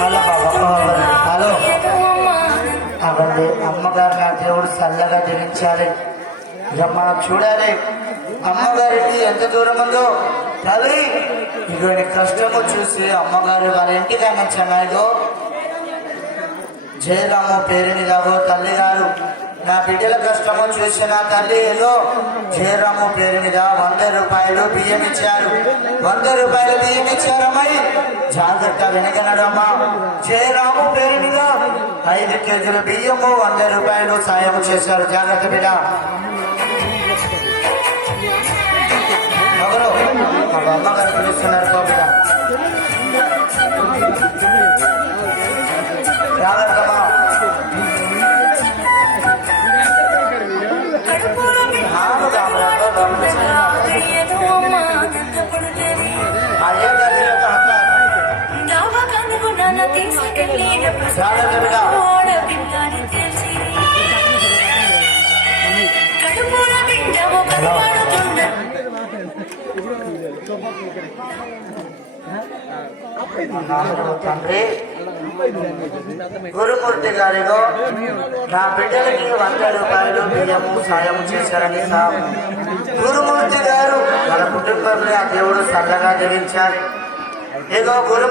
Hello hello అవండి అమ్మగారు నా దేవుడు చల్లగా ధరించాలి. ఇక మనం చూడాలి అమ్మగారికి ఎంత దూరం ఉందో. తల్లి ఇటువంటి కష్టము చూసి అమ్మగారు వాళ్ళ ఇంటికి అమ్మచ్చాడు. జయరాము పేరు మీదగో తల్లి గారు నా బిడ్డల కష్టము చూసిన తల్లి ఏదో జయరాము పేరు మీద 100 రూపాయలు బియ్యం ఇచ్చారు. 100 రూపాయలు బియ్యం ఇచ్చారమ్మాయి. జాగ్రత్త వెనకనడమ్మా. జయరాము పేరు మీద 5 కేజీల బియ్యము 100 రూపాయలు సాయం చేశారు. జాగ్రత్త బిడ్డ. ఎవరు మా అమ్మగారు పిలుస్తున్నారు. బిడ్డ జాగ్రత్తమ్మా. తండ్రి గురుమూర్తి గారిలో నా బిడ్డలకి 100 రూపాయలు బియ్యము సాయం చేశారని గురుమూర్తి గారు మన కుటుంబంలో ఆ దేవుడు చల్లగా ధరించాలి. ఏదో గురు